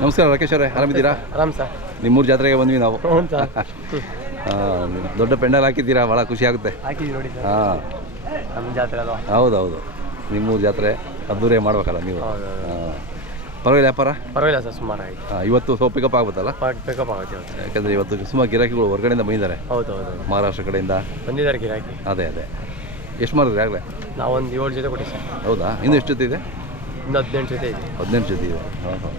ನಮಸ್ಕಾರ ರಾಕೇಶ್ ಅವರೇ, ಆರಾಮಿದ್ದೀರಾ? ಆರಾಮ್ ಸರ್. ನಿಮ್ಮೂರು ಜಾತ್ರೆಗೆ ಬಂದ್ವಿ ನಾವು. ಹ್ಞೂ ಸರ್. ದೊಡ್ಡ ಪೆಂಡಲ್ ಹಾಕಿದ್ದೀರಾ, ಭಾಳ ಖುಷಿ ಆಗುತ್ತೆ. ಹಾಕಿದ್ದೀವಿ ನೋಡಿ ಸರ್. ಹಾಂ, ನಮ್ಮ ಜಾತ್ರೆ ಅಲ್ವಾ? ಹೌದೌದು, ನಿಮ್ಮೂರು ಜಾತ್ರೆ ಅದ್ದೂರೇ ಮಾಡ್ಬೇಕಲ್ಲ ನೀವು. ಹೌದು. ಪರವಾಗಿಲ್ಲ ವ್ಯಾಪಾರ? ಪರವಾಗಿಲ್ಲ ಸರ್, ಸುಮಾರು ಆಗಿ. ಇವತ್ತು ಸ್ವಲ್ಪ ಪಿಕಪ್ ಆಗುತ್ತಲ್ಲ? ಪಿಕಪ್ ಆಗುತ್ತೆ ಇವತ್ತು. ಯಾಕಂದರೆ ಇವತ್ತು ಸುಮಾರು ಗಿರಾಕಿಗಳು ಹೊರಗಡೆಯಿಂದ ಬಂದಿದ್ದಾರೆ. ಹೌದು ಹೌದು, ಮಹಾರಾಷ್ಟ್ರ ಕಡೆಯಿಂದ ಬಂದಿದ್ದಾರೆ ಗಿರಾಕಿ. ಅದೇ ಎಷ್ಟು ಮಾಡಿದ್ರಿ ಆಗಲೇ? ನಾವೊಂದು 7 ಜೊತೆ ಕೊಟ್ಟಿವಿ ಸರ್. ಹೌದಾ? ಇನ್ನೂ ಎಷ್ಟು ಜೊತೆ ಇದೆ? ಇನ್ನು 18 ಜೊತೆ ಇದೆ. 18 ಜೊತೆ ಇದೆ. ಹಾಂ ಹಾಂ.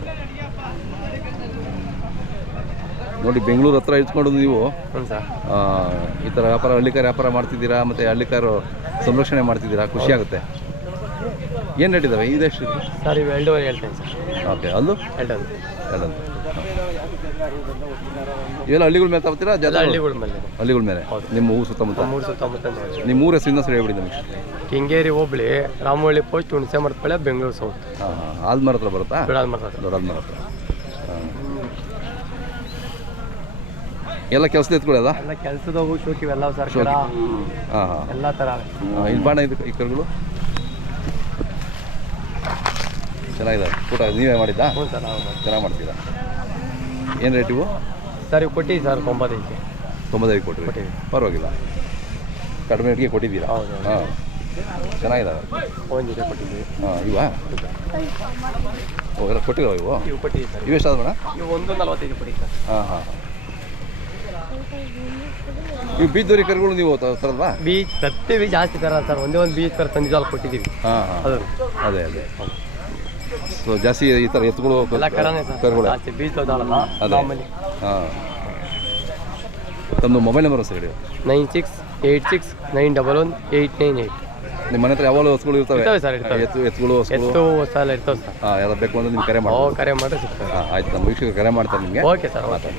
ನೋಡಿ, ಬೆಂಗಳೂರು ಹತ್ರ ಇಟ್ಕೊಂಡು ನೀವು ಹ್ಞೂ ಸರ್. ಈ ಥರ ವ್ಯಾಪಾರ, ಹಳ್ಳಿಕಾರ ವ್ಯಾಪಾರ ಮಾಡ್ತಿದ್ದೀರಾ, ಮತ್ತು ಹಳ್ಳಿಕಾರು ಸಂರಕ್ಷಣೆ ಮಾಡ್ತಿದ್ದೀರಾ, ಖುಷಿ ಆಗುತ್ತೆ. ಏನು ರೇಟ್ ಇದ್ದಾವೆ ಇದೆಷ್ಟು ಸರ್? ಇವು 2.5 ಹೇಳ್ತೇನೆ ಸರ್. ಓಕೆ, ಅಲ್ಲೂ 2 ಇವೆಲ್ಲ ಹಳ್ಳಿಗಳ ಮೇಲೆ ತಗೋತೀರಾ? ಹಳ್ಳಿಗಳ ಮೇಲೆ. ಹಳ್ಳಿಗಳ ಮೇಲೆ. ನಿಮ್ಮ ಊರು ಸುತ್ತಮುತ್ತ? ಮೂರು ಸುತ್ತಮುತ್ತ. ನಿಮ್ಮ ಊರ ಹೆಸರು ಇನ್ನೂ ಸರಿ ಹೇಳ್ಬಿಡಿ ನಮಗೆ. ಕೆಂಗೇರಿ ಹೋಬಳಿ, ರಾಮವಳ್ಳಿ ಪೋಸ್ಟ್, ಹುಣಸೆ ಮರದಪಳ್ಳಿ, ಬೆಂಗಳೂರು ಸೌತ್. ಹಾಂ ಹಾಂ. ಆಲ್ಮರ ಹತ್ರ ಬರುತ್ತಾ? ದೊಡ್ಡಾಲ್ಮರ ಹತ್ರ. ದೊಡ್ಡಾಲ್ಮರ ಹತ್ರ. ಹಾಂ. ಎಲ್ಲ ಕೆಲಸದ ಎತ್ಕೊಳ್ಳೋದಾ? ಎಲ್ಲ ಕೆಲಸದವು ಶೋಕಿ ಎಲ್ಲ ಸರ್. ಹಾಂ ಹಾಂ. ಎಲ್ಲ ಥರ. ಇಲ್ಲಿ ಬಾಣ ಇದು ಈ ಕರುಗಳು ಚೆನ್ನಾಗಿದ್ದಾವೆ. ಊಟ ನೀವೇ ಮಾಡಿದ್ದಾ? ಹ್ಞೂ ಸರ್, ನಾವು ಮಾಡಿ. ಚೆನ್ನಾಗಿ ಮಾಡ್ತೀರಾ. ಏನು ರೇಟ್ ಇವು? ಸರ್ ಇವು ಕೊಟ್ಟಿವಿ ಸರ್ 95ಕ್ಕೆ. 95 ಕೊಟ್ಟಿರಿ? ಕೊಟ್ಟಿವಿ. ಪರವಾಗಿಲ್ಲ, ಕಡಿಮೆ ರೇಟ್ಗೆ ಕೊಟ್ಟಿದ್ದೀರಾ? ಹೌದು. ಹಾಂ, ಚೆನ್ನಾಗಿದ್ದಾವೆ. ಒಂದು ಜೊತೆ ಕೊಟ್ಟಿದ್ದೀವಿ. ಹಾಂ, ಇವಾ? ಓ, ಎಲ್ಲ ಕೊಟ್ಟಿರೋ ಇವು? ಇವು ಕೊಟ್ಟಿದ್ದೀವಿ ಸರ್. ಇವು ಎಷ್ಟಾದ ಮೇಡಮ್? ಇವು 1.45 ಕೊಡಿ ಸರ್. ಹಾಂ ಹಾಂ. ಇವು ಬೀಜದೋರಿ ಕರುಗಳು ನೀವು ತರಲ್ವಾ? ಬೀಚ್ ಪ್ರತಿ ಜಾಸ್ತಿ ತರಲ್ಲ ಸರ್. ಒಂದೇ ಒಂದು ಬೀಚ್ ಕರ್ ತಂದಿದ್ದು ಅಲ್ಲಿ ಕೊಟ್ಟಿದ್ದೀವಿ. ಹಾಂ ಹಾಂ. ಅದು ಅದೇ ಸೊ ಜಾಸ್ತಿ ಈ ಥರ ಎತ್ತುಗಳು ಎಲ್ಲ ಕರನೇ ಸರ್. ಕರುಗಳು ಜಾಸ್ತಿ ಬೀಚ್ ಹೋದಾಳಲ್ಲ ಅದೇ. ಮಾಮೂಲಿ. ಹಾಂ. ತಮ್ಮದು ಮೊಬೈಲ್ ನಂಬರ್ ಸರ್ ಹೇಳಿ. 9686911898. ನಿಮ್ಮ ಮನೆ ಹತ್ರ ಯಾವಾಗಲೂ ಹಸುಗಳು ಇರ್ತವೆ? ಇರ್ತವೆ ಸರ್, ಇರ್ತವೆ. ಎತ್ತುಗಳು ಹಸುಗಳು ಎತ್ತು ಹೊಸ ಎಲ್ಲ ಇರ್ತವೆ ಸರ್. ಹಾಂ, ಯಾರು ಬೇಕು ಅಂದರೆ ನಿಮ್ಗೆ ಕರೆ ಮಾಡಿ. ಕರೆ ಮಾಡಿದ್ರೆ ಸಿಗ್ತವೆ. ಹಾಂ, ಆಯ್ತು. ನಮ್ಮ ವೀಕ್ಷಕರು ಕರೆ ಮಾಡ್ತಾರೆ ನಿಮಗೆ. Okay sir, okay.